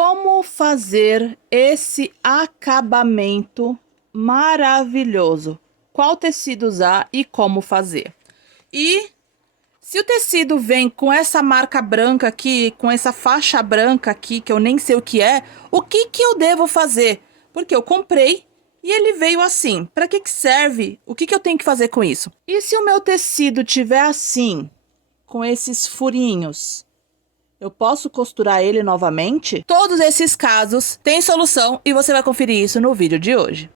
Como fazer esse acabamento maravilhoso? Qual tecido usar e como fazer? E se o tecido vem com essa marca branca aqui, com essa faixa branca aqui, que eu nem sei o que é, o que que eu devo fazer? Porque eu comprei e ele veio assim. Para que que serve? O que que eu tenho que fazer com isso? E se o meu tecido tiver assim, com esses furinhos? Eu posso costurar ele novamente? Todos esses casos têm solução e você vai conferir isso no vídeo de hoje.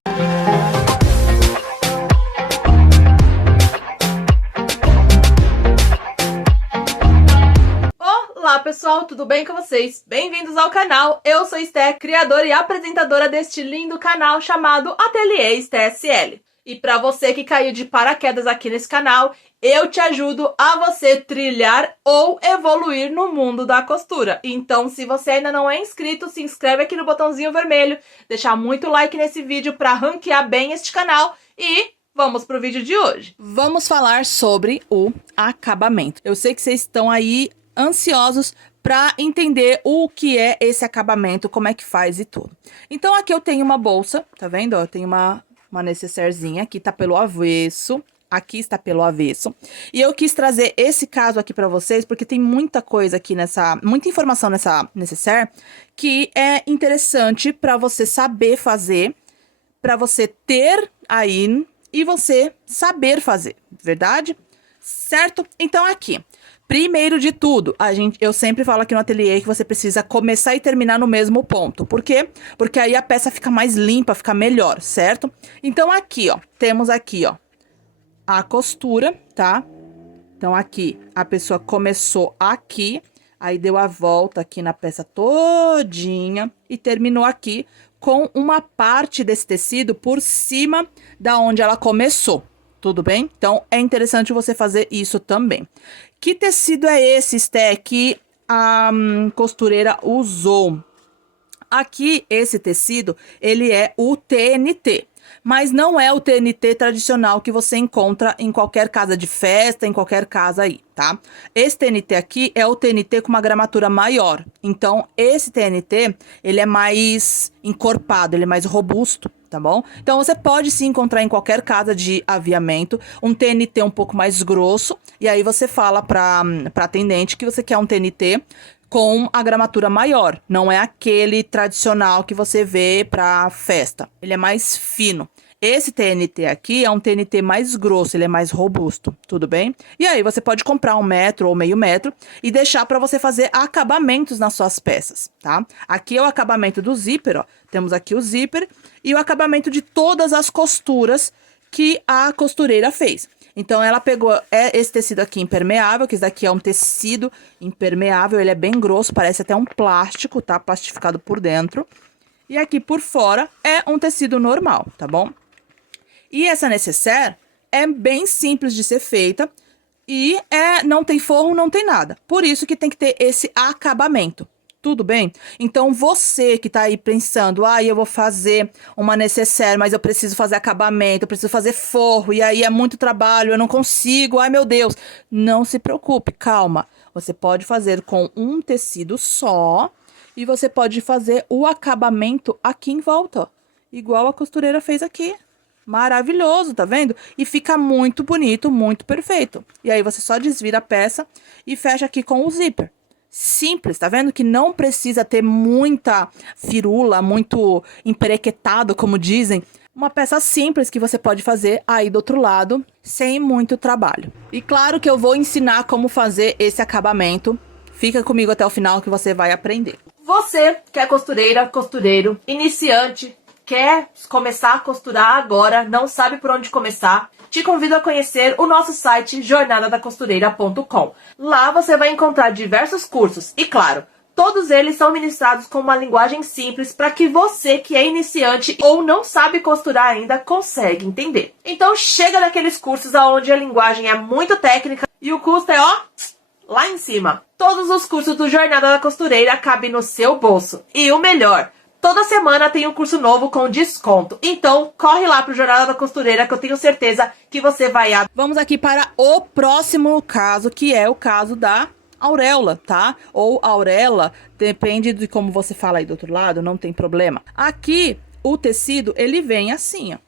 Olá pessoal, tudo bem com vocês? Bem-vindos ao canal, eu sou Esté, criadora e apresentadora deste lindo canal chamado Ateliê Esté SL. E para você que caiu de paraquedas aqui nesse canal, eu te ajudo a você trilhar ou evoluir no mundo da costura. Então, se você ainda não é inscrito, se inscreve aqui no botãozinho vermelho, deixar muito like nesse vídeo para ranquear bem este canal e vamos pro vídeo de hoje. Vamos falar sobre o acabamento. Eu sei que vocês estão aí ansiosos para entender o que é esse acabamento, como é que faz e tudo. Então, aqui eu tenho uma bolsa, tá vendo? Eu tenho uma necessairezinha, aqui tá pelo avesso, aqui está pelo avesso. E eu quis trazer esse caso aqui pra vocês, porque tem muita coisa aqui muita informação nessa necessaire, que é interessante pra você saber fazer, pra você ter aí e você saber fazer, verdade? Certo? Então aqui, primeiro de tudo, eu sempre falo aqui no ateliê que você precisa começar e terminar no mesmo ponto. Por quê? Porque aí a peça fica mais limpa, fica melhor, certo? Então aqui, ó, temos aqui, ó, a costura, tá? Então aqui, a pessoa começou aqui, aí deu a volta aqui na peça todinha e terminou aqui com uma parte desse tecido por cima da onde ela começou. Tudo bem? Então, é interessante você fazer isso também. Que tecido é esse, Esté, que a costureira usou? Aqui, esse tecido, ele é o TNT. Mas não é o TNT tradicional que você encontra em qualquer casa de festa, em qualquer casa aí, tá? Esse TNT aqui é o TNT com uma gramatura maior. Então, esse TNT, ele é mais encorpado, ele é mais robusto, tá bom? Então, você pode sim encontrar em qualquer casa de aviamento um TNT um pouco mais grosso. E aí, você fala pra atendente que você quer um TNT com a gramatura maior. Não é aquele tradicional que você vê pra festa. Ele é mais fino. Esse TNT aqui é um TNT mais grosso, ele é mais robusto, tudo bem? E aí, você pode comprar 1 metro ou meio metro e deixar para você fazer acabamentos nas suas peças, tá? Aqui é o acabamento do zíper, ó. Temos aqui o zíper e o acabamento de todas as costuras que a costureira fez. Então, ela pegou esse tecido aqui impermeável, que esse daqui é um tecido impermeável, ele é bem grosso, parece até um plástico, tá? Plastificado por dentro. E aqui por fora é um tecido normal, tá bom? E essa necessaire é bem simples de ser feita e não tem forro, não tem nada. Por isso que tem que ter esse acabamento. Tudo bem? Então, você que tá aí pensando, eu vou fazer uma necessaire, mas eu preciso fazer acabamento, eu preciso fazer forro, e aí é muito trabalho, eu não consigo, ai meu Deus. Não se preocupe, calma. Você pode fazer com um tecido só e você pode fazer o acabamento aqui em volta, ó, igual a costureira fez aqui. Maravilhoso, tá vendo? E fica muito bonito, muito perfeito. E aí, você só desvira a peça e fecha aqui com o zíper. Simples, tá vendo? Que não precisa ter muita firula, muito emperequetado, como dizem. Uma peça simples que você pode fazer aí do outro lado, sem muito trabalho. E claro que eu vou ensinar como fazer esse acabamento. Fica comigo até o final que você vai aprender. Você que é costureira, costureiro, iniciante, quer começar a costurar agora, não sabe por onde começar, te convido a conhecer o nosso site jornadadacostureira.com. Lá você vai encontrar diversos cursos e, claro, todos eles são ministrados com uma linguagem simples para que você que é iniciante ou não sabe costurar ainda consiga entender. Então chega daqueles cursos onde a linguagem é muito técnica e o custo é, ó, lá em cima. Todos os cursos do Jornada da Costureira cabem no seu bolso. E o melhor, toda semana tem um curso novo com desconto. Então, corre lá pro Jornada da Costureira que eu tenho certeza que você vai... Vamos aqui para o próximo caso, que é o caso da auréola, tá? Ou auréola, depende de como você fala aí do outro lado, não tem problema. Aqui, o tecido, ele vem assim, ó.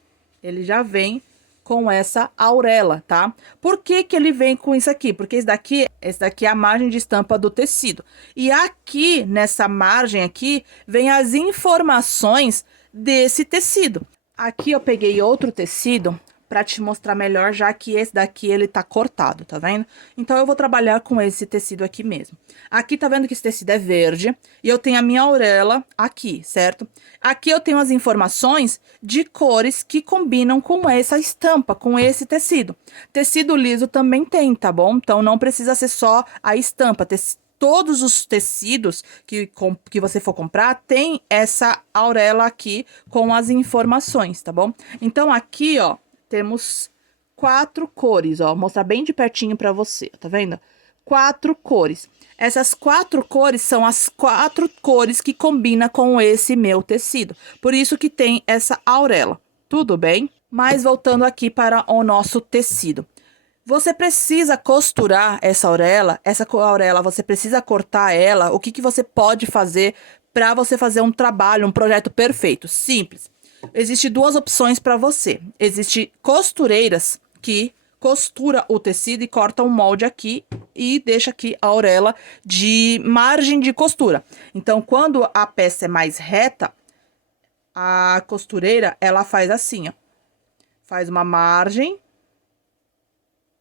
Ele já vem com essa auréola, tá? Por que que ele vem com isso aqui? Porque esse daqui é a margem de estampa do tecido. E aqui, nessa margem aqui, vem as informações desse tecido. Aqui eu peguei outro tecido para te mostrar melhor, já que esse daqui ele tá cortado, tá vendo? Então eu vou trabalhar com esse tecido aqui mesmo. Aqui tá vendo que esse tecido é verde e eu tenho a minha auréola aqui, certo? Aqui eu tenho as informações de cores que combinam com essa estampa, com esse tecido. Tecido liso também tem, tá bom? Então não precisa ser só a estampa. Todos os tecidos que você for comprar tem essa auréola aqui com as informações, tá bom? Então aqui, ó, temos 4 cores, ó, vou mostrar bem de pertinho pra você, tá vendo? 4 cores. Essas 4 cores são as 4 cores que combinam com esse meu tecido. Por isso que tem essa auréola, tudo bem? Mas voltando aqui para o nosso tecido. Você precisa costurar essa auréola você precisa cortar ela. O que que você pode fazer para você fazer um trabalho, um projeto perfeito? Simples. Existem 2 opções para você. Existem costureiras que costura o tecido e corta um molde aqui e deixa aqui a auréola de margem de costura. Então, quando a peça é mais reta, a costureira, ela faz assim, ó. Faz uma margem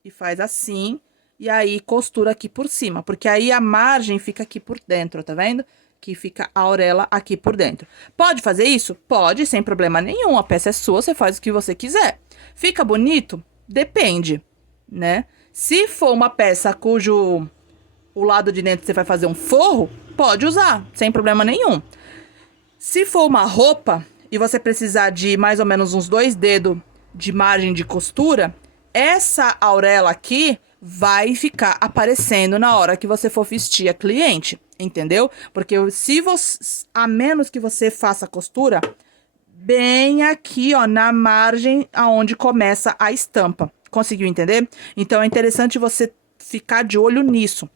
e faz assim, e aí costura aqui por cima, porque aí a margem fica aqui por dentro, tá vendo? Que fica a auréola aqui por dentro. Pode fazer isso? Pode, sem problema nenhum, a peça é sua, você faz o que você quiser. Fica bonito? Depende, né? Se for uma peça cujo o lado de dentro você vai fazer um forro, pode usar, sem problema nenhum. Se for uma roupa e você precisar de mais ou menos uns 2 dedos de margem de costura, essa auréola aqui vai ficar aparecendo na hora que você for vestir a cliente, entendeu? Porque se você, a menos que você faça a costura bem aqui, ó, na margem aonde começa a estampa. Conseguiu entender? Então é interessante você ficar de olho nisso.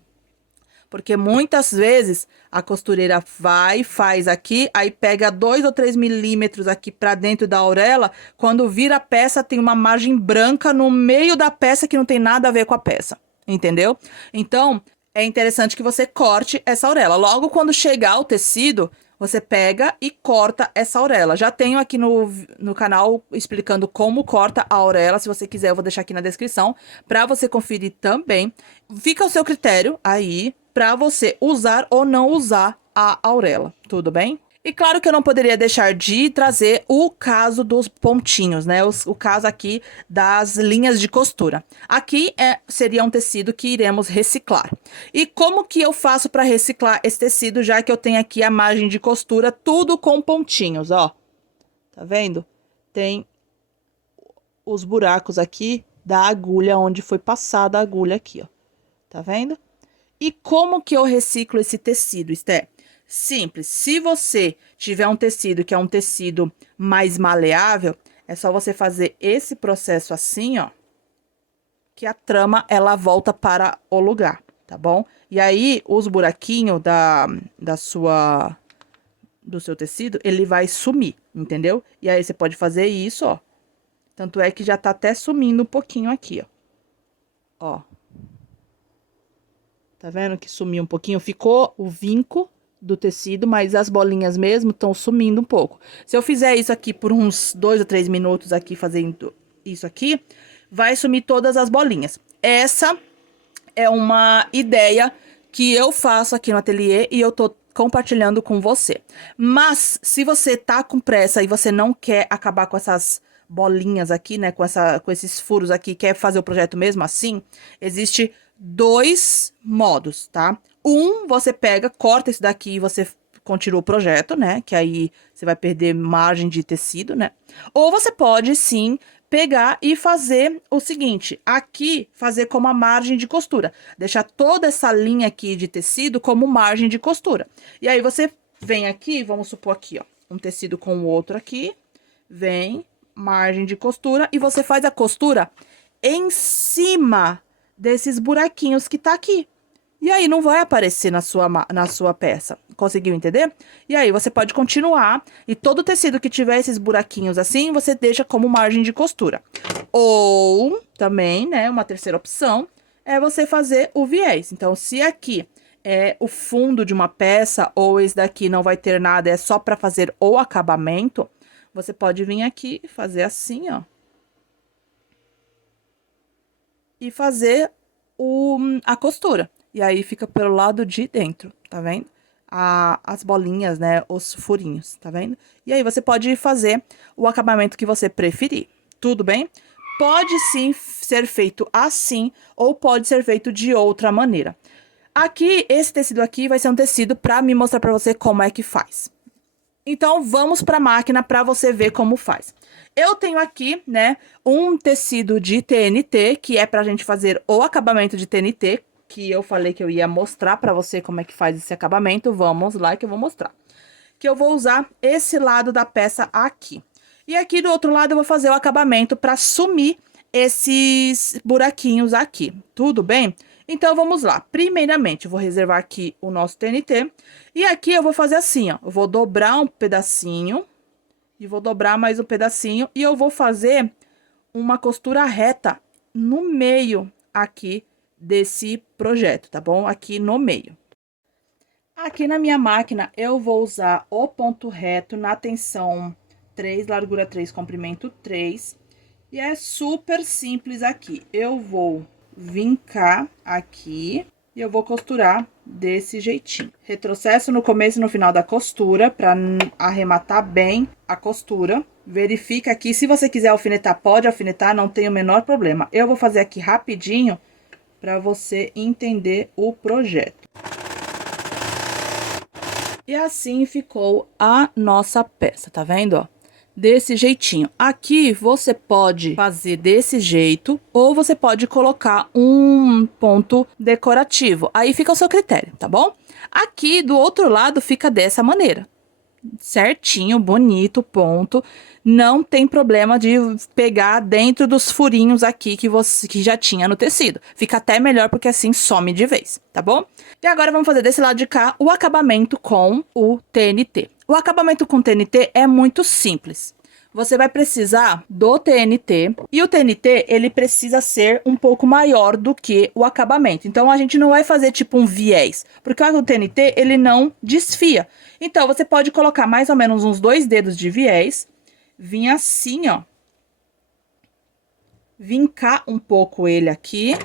Porque muitas vezes a costureira vai, faz aqui, aí pega 2 ou 3 milímetros aqui pra dentro da auréola. Quando vira a peça, tem uma margem branca no meio da peça que não tem nada a ver com a peça. Entendeu? Então, é interessante que você corte essa auréola. Logo quando chegar o tecido, você pega e corta essa auréola. Já tenho aqui no canal explicando como corta a auréola. Se você quiser, eu vou deixar aqui na descrição pra você conferir também. Fica ao seu critério aí pra você usar ou não usar a auréola, tudo bem? E claro que eu não poderia deixar de trazer o caso dos pontinhos, né? O caso aqui das linhas de costura. Aqui seria um tecido que iremos reciclar. E como que eu faço para reciclar esse tecido, já que eu tenho aqui a margem de costura, tudo com pontinhos, ó. Tá vendo? Tem os buracos aqui da agulha, onde foi passada a agulha aqui, ó. Tá vendo? E como que eu reciclo esse tecido, Esté? Simples. Se você tiver um tecido que é um tecido mais maleável, é só você fazer esse processo assim, ó, que a trama ela volta para o lugar, tá bom? E aí os buraquinhos do seu tecido, ele vai sumir, entendeu? E aí você pode fazer isso, ó. Tanto é que já tá até sumindo um pouquinho aqui, ó. Ó. Tá vendo que sumiu um pouquinho? Ficou o vinco do tecido, mas as bolinhas mesmo estão sumindo um pouco. Se eu fizer isso aqui por uns 2 ou 3 minutos aqui, fazendo isso aqui, vai sumir todas as bolinhas. Essa é uma ideia que eu faço aqui no ateliê e eu tô compartilhando com você. Mas, se você tá com pressa e você não quer acabar com essas bolinhas aqui, né, com esses furos aqui, quer fazer o projeto mesmo assim, existe 2 modos, tá? Você pega, corta esse daqui e você continua o projeto, né? Que aí você vai perder margem de tecido, né? Ou você pode, sim, pegar e fazer o seguinte, aqui fazer como a margem de costura. Deixar toda essa linha aqui de tecido como margem de costura. E aí você vem aqui, vamos supor aqui, ó, um tecido com o outro aqui, vem, margem de costura, e você faz a costura em cima desses buraquinhos que tá aqui, E aí, não vai aparecer na sua peça. Conseguiu entender? E aí, você pode continuar. E todo tecido que tiver esses buraquinhos assim, você deixa como margem de costura. Ou, também, né, uma terceira opção, é você fazer o viés. Então, se aqui é o fundo de uma peça, ou esse daqui não vai ter nada, é só pra fazer o acabamento, você pode vir aqui e fazer assim, ó. E fazer a costura. E aí, fica pelo lado de dentro, tá vendo? As bolinhas, né, os furinhos, tá vendo? E aí, você pode fazer o acabamento que você preferir, tudo bem? Pode sim ser feito assim, ou pode ser feito de outra maneira. Aqui, esse tecido aqui vai ser um tecido pra me mostrar pra você como é que faz. Então, vamos para a máquina para você ver como faz. Eu tenho aqui, né, um tecido de TNT, que é pra gente fazer o acabamento de TNT, que eu falei que eu ia mostrar pra você como é que faz esse acabamento. Vamos lá que eu vou mostrar. Que eu vou usar esse lado da peça aqui. E aqui do outro lado eu vou fazer o acabamento pra sumir esses buraquinhos aqui. Tudo bem? Então, vamos lá. Primeiramente, eu vou reservar aqui o nosso TNT. E aqui eu vou fazer assim, ó. Eu vou dobrar um pedacinho. E vou dobrar mais um pedacinho. E eu vou fazer uma costura reta no meio aqui desse projeto, tá bom? Aqui no meio. Aqui na minha máquina, eu vou usar o ponto reto na tensão 3, largura 3, comprimento 3. E é super simples aqui. Eu vou vincar aqui e eu vou costurar desse jeitinho. Retrocesso no começo e no final da costura para arrematar bem a costura. Verifica aqui, se você quiser alfinetar, pode alfinetar, não tem o menor problema. Eu vou fazer aqui rapidinho para você entender o projeto. E assim ficou a nossa peça, tá vendo, ó? Desse jeitinho. Aqui você pode fazer desse jeito, ou você pode colocar um ponto decorativo. Aí fica ao seu critério, tá bom? Aqui do outro lado fica dessa maneira. Certinho, bonito, ponto. Não tem problema de pegar dentro dos furinhos aqui que já tinha no tecido. Fica até melhor porque assim some de vez, tá bom? E agora vamos fazer desse lado de cá o acabamento com o TNT. O acabamento com TNT é muito simples. Você vai precisar do TNT, e o TNT, ele precisa ser um pouco maior do que o acabamento. Então, a gente não vai fazer tipo um viés, porque o TNT, ele não desfia. Então, você pode colocar mais ou menos uns 2 dedos de viés, vir assim, ó. Vincar um pouco ele aqui.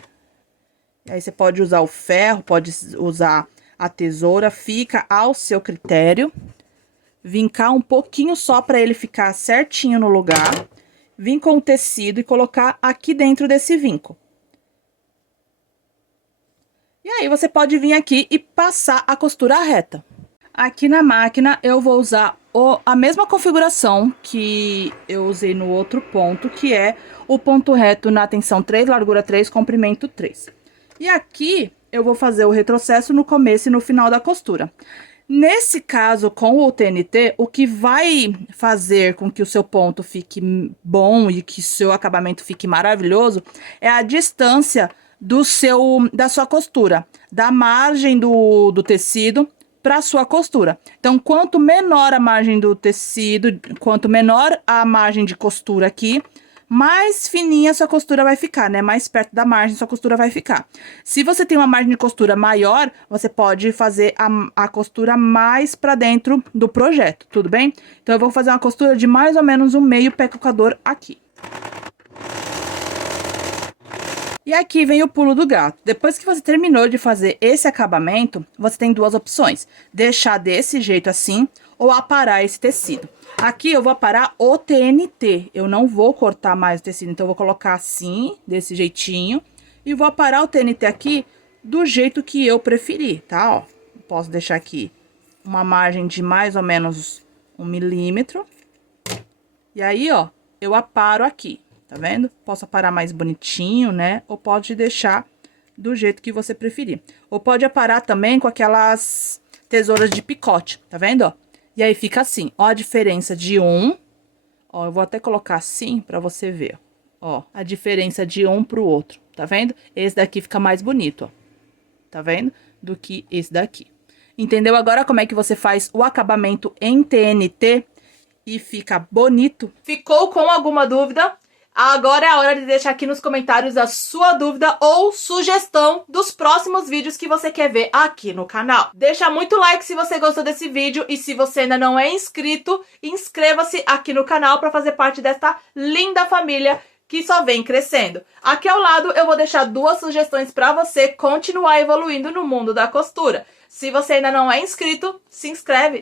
Aí, você pode usar o ferro, pode usar a tesoura, fica ao seu critério. Vincar um pouquinho só para ele ficar certinho no lugar. Vim com o tecido e colocar aqui dentro desse vinco. E aí, você pode vir aqui e passar a costura reta. Aqui na máquina, eu vou usar a mesma configuração que eu usei no outro ponto, que é o ponto reto na tensão 3, largura 3, comprimento 3. E aqui, eu vou fazer o retrocesso no começo e no final da costura. Nesse caso, com o TNT, o que vai fazer com que o seu ponto fique bom e que o seu acabamento fique maravilhoso é a distância da sua costura, da margem do tecido para sua costura. Então, quanto menor a margem do tecido, quanto menor a margem de costura aqui, mais fininha sua costura vai ficar, né? Mais perto da margem sua costura vai ficar. Se você tem uma margem de costura maior, você pode fazer a costura mais pra dentro do projeto, tudo bem? Então, eu vou fazer uma costura de mais ou menos um meio pé calcador aqui. E aqui vem o pulo do gato. Depois que você terminou de fazer esse acabamento, você tem duas opções. Deixar desse jeito assim, ou aparar esse tecido. Aqui eu vou aparar o TNT, eu não vou cortar mais o tecido, então eu vou colocar assim, desse jeitinho, e vou aparar o TNT aqui do jeito que eu preferir, tá, ó. Posso deixar aqui uma margem de mais ou menos 1 milímetro, e aí, ó, eu aparo aqui, tá vendo? Posso aparar mais bonitinho, né, ou pode deixar do jeito que você preferir. Ou pode aparar também com aquelas tesouras de picote, tá vendo, ó? E aí, fica assim, ó, a diferença de um, ó, eu vou até colocar assim pra você ver, ó, a diferença de um pro outro, tá vendo? Esse daqui fica mais bonito, ó. tá vendo? Do que esse daqui. Entendeu agora como é que você faz o acabamento em TNT e fica bonito? Ficou com alguma dúvida? Agora é a hora de deixar aqui nos comentários a sua dúvida ou sugestão dos próximos vídeos que você quer ver aqui no canal. Deixa muito like se você gostou desse vídeo e se você ainda não é inscrito, inscreva-se aqui no canal para fazer parte desta linda família que só vem crescendo. Aqui ao lado eu vou deixar 2 sugestões para você continuar evoluindo no mundo da costura. Se você ainda não é inscrito, se inscreve.